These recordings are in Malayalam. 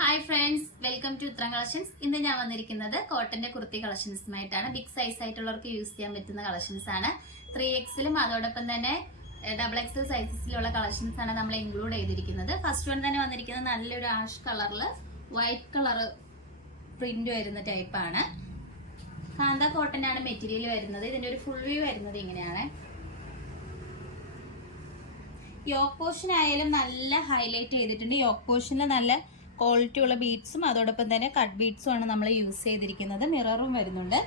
ഹായ് ഫ്രണ്ട്സ്, വെൽക്കം ടു ഉത്തരം കളക്ഷൻസ്. ഇന്ന് ഞാൻ വന്നിരിക്കുന്നത് കോട്ടന്റെ കുർത്തി കളക്ഷൻസുമായിട്ടാണ്. ബിഗ് സൈസ് ആയിട്ടുള്ളവർക്ക് യൂസ് ചെയ്യാൻ പറ്റുന്ന കളക്ഷൻസ് ആണ്. 3Xലും അതോടൊപ്പം തന്നെ XXL സൈസസിലുള്ള കളക്ഷൻസ് ആണ് നമ്മൾ ഇൻക്ലൂഡ് ചെയ്തിരിക്കുന്നത്. ഫസ്റ്റ് വൺ തന്നെ വന്നിരിക്കുന്നത് നല്ലൊരു ആഷ് കളറിൽ വൈറ്റ് കളർ പ്രിന്റ് വരുന്ന ടൈപ്പാണ്. കാന്ത കോട്ടൺ ആണ് മെറ്റീരിയൽ വരുന്നത്. ഇതിന്റെ ഒരു ഫുൾ വ്യൂ വരുന്നത് ഇങ്ങനെയാണ്. യോക്ക് പോർഷൻ ആയാലും നല്ല ഹൈലൈറ്റ് ചെയ്തിട്ടുണ്ട്. യോക്ക് പോർഷനിൽ നല്ല ക്വാളിറ്റി ഉള്ള ബീഡ്സും അതോടൊപ്പം തന്നെ കട്ട് ബീഡ്സും ആണ് നമ്മൾ യൂസ് ചെയ്തിരിക്കുന്നത്. മിററും വരുന്നുണ്ട്.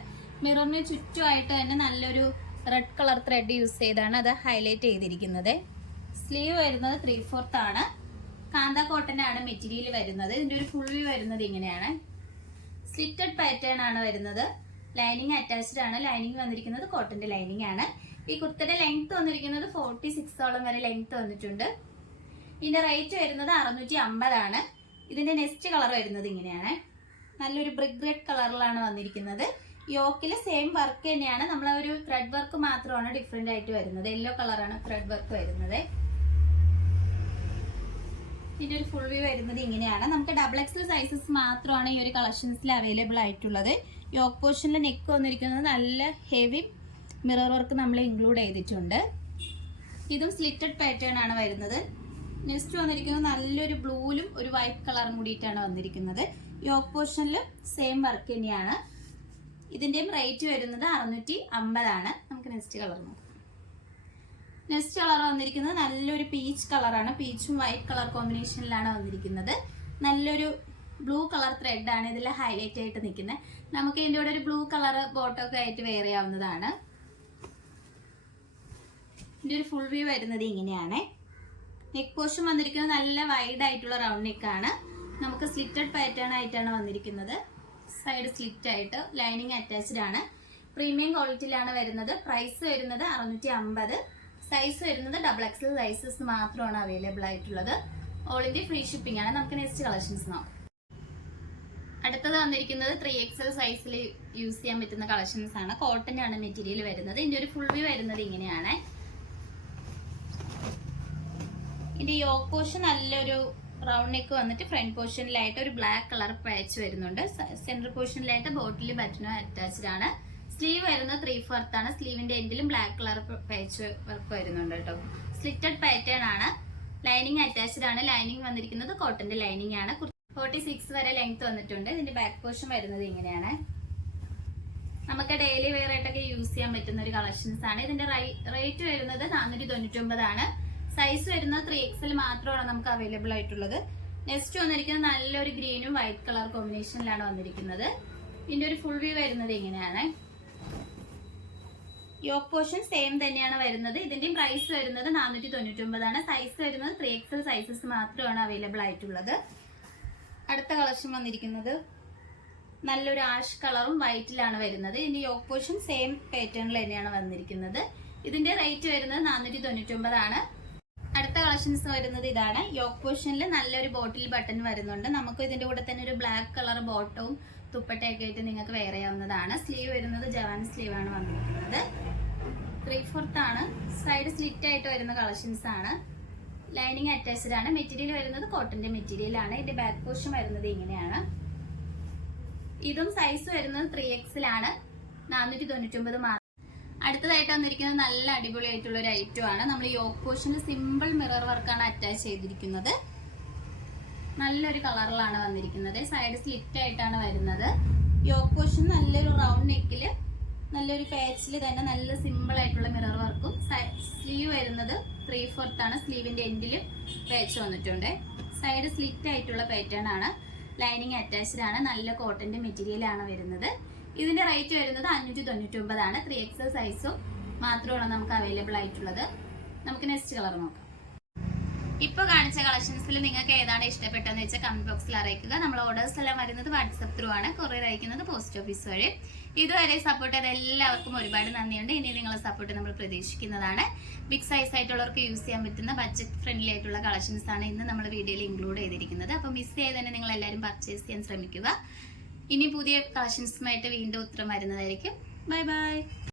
മിററിന് ചുറ്റുമായിട്ട് തന്നെ നല്ലൊരു റെഡ് കളർ ത്രെഡ് യൂസ് ചെയ്താണ് അത് ഹൈലൈറ്റ് ചെയ്തിരിക്കുന്നത്. സ്ലീവ് വരുന്നത് 3/4 ആണ്. കാന്ത കോട്ടൺ ആണ് മെറ്റീരിയൽ വരുന്നത്. ഇതിന്റെ ഒരു ഫുൾ വ്യൂ വരുന്നത് ഇങ്ങനെയാണ്. സ്ലിറ്റഡ് പാറ്റേൺ ആണ് വരുന്നത്. ലൈനിങ് അറ്റാച്ച്ഡ് ആണ്. ലൈനിങ് വന്നിരിക്കുന്നത് കോട്ടന്റെ ലൈനിങ് ആണ്. ഈ കുർത്തയുടെ ലെങ്ത് വന്നിരിക്കുന്നത് 46 വരെ ലെങ്ത് വന്നിട്ടുണ്ട്. ഇതിന്റെ റേറ്റ് വരുന്നത് 650 ആണ്. ഇതിന്റെ നെക്സ്റ്റ് കളർ വരുന്നത് ഇങ്ങനെയാണ്. നല്ലൊരു ബ്രിക്ക് റെഡ് കളറിലാണ് വന്നിരിക്കുന്നത്. യോക്കില് സെയിം വർക്ക് തന്നെയാണ്. നമ്മളെ ഒരു ത്രെഡ് വർക്ക് മാത്രമാണ് ഡിഫറെന്റ് ആയിട്ട് വരുന്നത്. യെല്ലോ കളറാണ് ത്രെഡ് വർക്ക് വരുന്നത്. ഇതിന്റെ ഒരു ഫുൾ വ്യൂ വരുന്നത് ഇങ്ങനെയാണ്. നമുക്ക് XXL സൈസസ് മാത്രമാണ് ഈ ഒരു കളക്ഷൻസിൽ അവൈലബിൾ ആയിട്ടുള്ളത്. യോക്ക് പോർഷനിലെ നെക്ക് വന്നിരിക്കുന്നത് നല്ല ഹെവി മിറർ വർക്ക് നമ്മൾ ഇൻക്ലൂഡ് ചെയ്തിട്ടുണ്ട്. ഇതും സ്ലിറ്റഡ് പാറ്റേൺ ആണ് വരുന്നത്. നെക്സ്റ്റ് വന്നിരിക്കുന്നത് നല്ലൊരു ബ്ലൂയിലും ഒരു വൈറ്റ് കളറും കൂടിയിട്ടാണ് വന്നിരിക്കുന്നത്. യോക്ക് പോർഷനിൽ സെയിം വർക്ക് തന്നെയാണ്. ഇതിന്റെയും റേറ്റ് വരുന്നത് 650 ആണ്. നമുക്ക് നെക്സ്റ്റ് കളർ നോക്കാം. നെക്സ്റ്റ് കളർ വന്നിരിക്കുന്നത് നല്ലൊരു പീച്ച് കളറാണ്. പീച്ചും വൈറ്റ് കളർ കോമ്പിനേഷനിലാണ് വന്നിരിക്കുന്നത്. നല്ലൊരു ബ്ലൂ കളർ ത്രെഡ് ആണ് ഇതിൽ ഹൈലൈറ്റ് ആയിട്ട് നിൽക്കുന്നത്. നമുക്ക് ഇതിൻ്റെ കൂടെ ഒരു ബ്ലൂ കളർ ബോട്ടൊക്കെ ആയിട്ട് വെയർ ചെയ്യാവുന്നതാണ്. ഇതിന്റെ ഒരു ഫുൾ വ്യൂ വരുന്നത് ഇങ്ങനെയാണ്. നെക്ക് പോർഷൻ വന്നിരിക്കുന്നത് നല്ല വൈഡ് ആയിട്ടുള്ള റൗണ്ട് നെക്കാണ്. നമുക്ക് സ്ലിറ്റഡ് പാറ്റേൺ ആയിട്ടാണ് വന്നിരിക്കുന്നത്. സൈഡ് സ്ലിറ്റ് ആയിട്ട് ലൈനിങ് അറ്റാച്ച്ഡ് ആണ്. പ്രീമിയം ക്വാളിറ്റിയിലാണ് വരുന്നത്. പ്രൈസ് വരുന്നത് 650. സൈസ് വരുന്നത് XXL സൈസസ് മാത്രമാണ് അവൈലബിൾ ആയിട്ടുള്ളത്. ഓൾ ഇന്ത്യ ഫ്രീ ഷിപ്പിംഗ് ആണ്. നമുക്ക് നെക്സ്റ്റ് കളക്ഷൻസ് നോക്കാം. അടുത്തത് വന്നിരിക്കുന്നത് 3XL സൈസിൽ യൂസ് ചെയ്യാൻ പറ്റുന്ന കളക്ഷൻസ് ആണ്. കോട്ടൺ ആണ് മെറ്റീരിയൽ വരുന്നത്. ഇതിന്റെ ഒരു ഫുൾ വ്യൂ വരുന്നത് ഇങ്ങനെയാണ്. ഇതിന്റെ യോക്ക് പോർഷൻ നല്ലൊരു റൗണ്ട് നെക്ക് വന്നിട്ട് ഫ്രണ്ട് പോർഷനിലായിട്ട് ഒരു ബ്ലാക്ക് കളർ പാച്ച് വരുന്നുണ്ട്. സെന്റർ പോർഷനിലായിട്ട് ബോട്ടിൽ ബട്ടണും അറ്റാച്ച്ഡ് ആണ്. സ്ലീവ് വരുന്നത് 3/4 ആണ്. സ്ലീവിന്റെ എൻഡിലും ബ്ലാക്ക് കളർ പാച്ച് വർക്ക് വരുന്നുണ്ട് കേട്ടോ. സ്ലിറ്റഡ് പാറ്റേൺ ആണ്. ലൈനിങ് അറ്റാച്ച്ഡ് ആണ്. ലൈനിങ് വന്നിരിക്കുന്നത് കോട്ടന്റെ ലൈനിങ് ആണ്. 46 വരെ ലെങ്ത് വന്നിട്ടുണ്ട്. ഇതിന്റെ ബാക്ക് പോർഷൻ വരുന്നത് ഇങ്ങനെയാണ്. നമുക്ക് ഡെയിലി വെയർ ആയിട്ടൊക്കെ യൂസ് ചെയ്യാൻ പറ്റുന്ന ഒരു കളക്ഷൻസ് ആണ്. ഇതിന്റെ റേറ്റ് വരുന്നത് 499 ആണ്. സൈസ് വരുന്നത് 3XL മാത്രമാണ് നമുക്ക് അവൈലബിൾ ആയിട്ടുള്ളത്. നെക്സ്റ്റ് വന്നിരിക്കുന്നത് നല്ലൊരു ഗ്രീനും വൈറ്റ് കളർ കോമ്പിനേഷനിലാണ് വന്നിരിക്കുന്നത്. ഇതിന്റെ ഒരു ഫുൾ വ്യൂ വരുന്നത് ഇങ്ങനെയാണ്. യോക്ക് പോർഷൻ സെയിം തന്നെയാണ് വരുന്നത്. ഇതിന്റെയും പ്രൈസ് വരുന്നത് 499 ആണ്. സൈസ് വരുന്നത് 3XL സൈസസ് മാത്രമാണ് അവൈലബിൾ ആയിട്ടുള്ളത്. അടുത്ത കളക്ഷൻ വന്നിരിക്കുന്നത് നല്ലൊരു ആഷ് കളറും വൈറ്റിലാണ് വരുന്നത്. ഇതിന്റെ യോക്ക് പോർഷൻ സെയിം പാറ്റേണിൽ തന്നെയാണ് വന്നിരിക്കുന്നത്. ഇതിന്റെ റേറ്റ് വരുന്നത് 499 ആണ്. അടുത്ത കളക്ഷൻസ് വരുന്നത് ഇതാണ്. യോക്ക് പോർഷനിൽ നല്ലൊരു ബോട്ടിൽ ബട്ടൺ വരുന്നുണ്ട്. നമുക്ക് ഇതിന്റെ കൂടെ തന്നെ ഒരു ബ്ലാക്ക് കളർ ബോട്ടവും തുപ്പട്ടയൊക്കെ ആയിട്ട് നിങ്ങൾക്ക് വെയർ ചെയ്യാവുന്നതാണ്. സ്ലീവ് വരുന്നത് ജവാൻ സ്ലീവ് ആണ് വന്നിരിക്കുന്നത്. 3/4 ആണ്. സൈഡ് സ്ലിറ്റ് ആയിട്ട് വരുന്ന കളക്ഷൻസ് ആണ്. ലൈനിങ് അറ്റാച്ച്ഡ് ആണ്. മെറ്റീരിയൽ വരുന്നത് കോട്ടന്റെ മെറ്റീരിയൽ ആണ്. ഇതിന്റെ ബാക്ക് പോർഷൻ വരുന്നത് ഇങ്ങനെയാണ്. ഇതും സൈസ് വരുന്നത് 3XL ആണ്. 499 മാത്രം. അടുത്തതായിട്ട് വന്നിരിക്കുന്നത് നല്ല അടിപൊളിയായിട്ടുള്ള ഒരു ഐറ്റം ആണ്. നമ്മൾ യോക്ക് പോർഷനിൽ സിമ്പിൾ മിറർ വർക്കാണ് അറ്റാച്ച് ചെയ്തിരിക്കുന്നത്. നല്ലൊരു കളറിലാണ് വന്നിരിക്കുന്നത്. സൈഡ് സ്ലിറ്റ് ആയിട്ടാണ് വരുന്നത്. യോക്ക് പോർഷൻ നല്ലൊരു റൗണ്ട് നെക്കിൽ നല്ലൊരു പാച്ചിൽ തന്നെ നല്ല സിമ്പിൾ ആയിട്ടുള്ള മിറർ വർക്കും. സ്ലീവ് വരുന്നത് 3/4 ആണ്. സ്ലീവിന്റെ എൻഡിൽ പാച്ച് വന്നിട്ടുണ്ട്. സൈഡ് സ്ലിറ്റ് ആയിട്ടുള്ള പാറ്റേൺ ആണ്. ലൈനിങ് അറ്റാച്ച്ഡ് ആണ്. നല്ല കോട്ടന്റെ മെറ്റീരിയൽ ആണ് വരുന്നത്. ഇതിന്റെ റേറ്റ് വരുന്നത് 599 ആണ്. 3XL സൈസും മാത്രമാണ് നമുക്ക് അവൈലബിൾ ആയിട്ടുള്ളത്. നമുക്ക് നെക്സ്റ്റ് കളർ നോക്കാം. ഇപ്പോൾ കാണിച്ച കളക്ഷൻസിൽ നിങ്ങൾക്ക് ഏതാണ് ഇഷ്ടപ്പെട്ടതെന്ന് വെച്ചാൽ കമന്റ് ബോക്സിൽ അറിയിക്കുക. നമ്മൾ ഓർഡേഴ്സ് എല്ലാം വരുന്നത് വാട്സപ്പ് ത്രൂ ആണ്. കൊറിയർ അയക്കുന്നത് പോസ്റ്റ് ഓഫീസ് വഴി. ഇതുവരെ സപ്പോർട്ട് ചെയ്ത എല്ലാവർക്കും ഒരുപാട് നന്ദിയുണ്ട്. ഇനി നിങ്ങളെ സപ്പോർട്ട് നമ്മൾ പ്രതീക്ഷിക്കുന്നതാണ്. ബിഗ് സൈസ് ആയിട്ടുള്ളവർക്ക് യൂസ് ചെയ്യാൻ പറ്റുന്ന ബഡ്ജറ്റ് ഫ്രണ്ട്ലി ആയിട്ടുള്ള കളക്ഷൻസ് ആണ് ഇന്ന് നമ്മൾ വീഡിയോയിൽ ഇൻക്ലൂഡ് ചെയ്തിരിക്കുന്നത്. അപ്പോൾ മിസ് ചെയ്ത് തന്നെ നിങ്ങൾ എല്ലാവരും പർച്ചേസ് ചെയ്യാൻ ശ്രമിക്കുക. ഇനി പുതിയ കളക്ഷൻസുമായിട്ട് വീണ്ടും ഉത്തരം വരുന്നതായിരിക്കും. Bye bye.